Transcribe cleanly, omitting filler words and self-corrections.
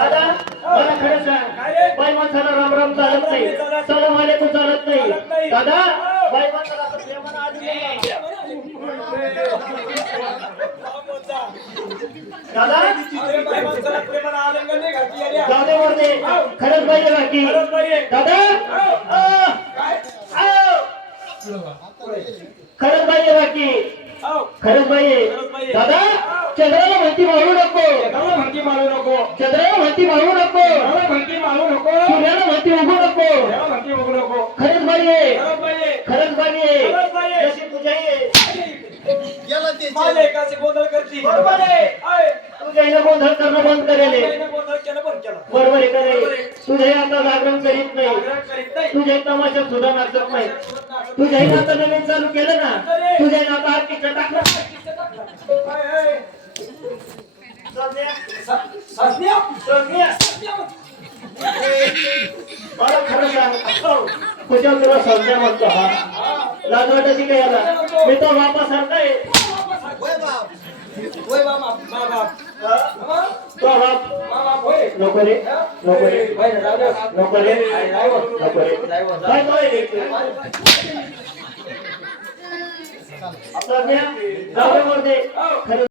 दादा मला खरं सांग बाई माणसाला राम राम चालत नाही सलाम वालेकुम चालत नाही दादा बाई माणसाला आपण प्रेमानं आधी दादा बाई माणसाला प्रेमानं आलिंगन नाही घातली आल्या. जाऊ दे वरते खरंच बाई आहे बाकी दादा खरंच बाई आहे बाकी खरंच बाई आहे दादा चंद्राला म्हणती मारू नको चंद्राला म्हणती मारू नको चंद्राला म्हणती मारू नको चंद्राला म्हणती मारू नको सूर्याला म्हणती उभू नको देवाला म्हणती बघू नको. खरंच बाई आहे खरंच बाई आहे. खरंच बाई खरंच बाई आहे आहे. जशी तुझी आहे माझ्या एकाचे गोंधळ करती. बरोबर आहे तुझ्या हिनं गोंधळ करणं बंद करेल बाईनं गोंधळ केलं बंद केला. बरोबर आहे का नाही तुझे आता जागरण करीत नाही जागरण करीत नाही. तुझ्या तमाशात सुद्धा नाचत नाही तुझ्या हिनं आता नवीन चालू केलं ना तुझ्या हिनं आता आरतीचं टाकलं सासन्या. मला खरं सांग तुझ्या तुला संज्ञा म्हणतो हा लाज वाटायची काय याला मी तो बापासारखा आहे होय बाबा. बाबा. तो बाप बाबा होय. नको रे नको रे बाई राहू दे. नको रे नको रे काय काय संज्ञा जाऊ दे खरं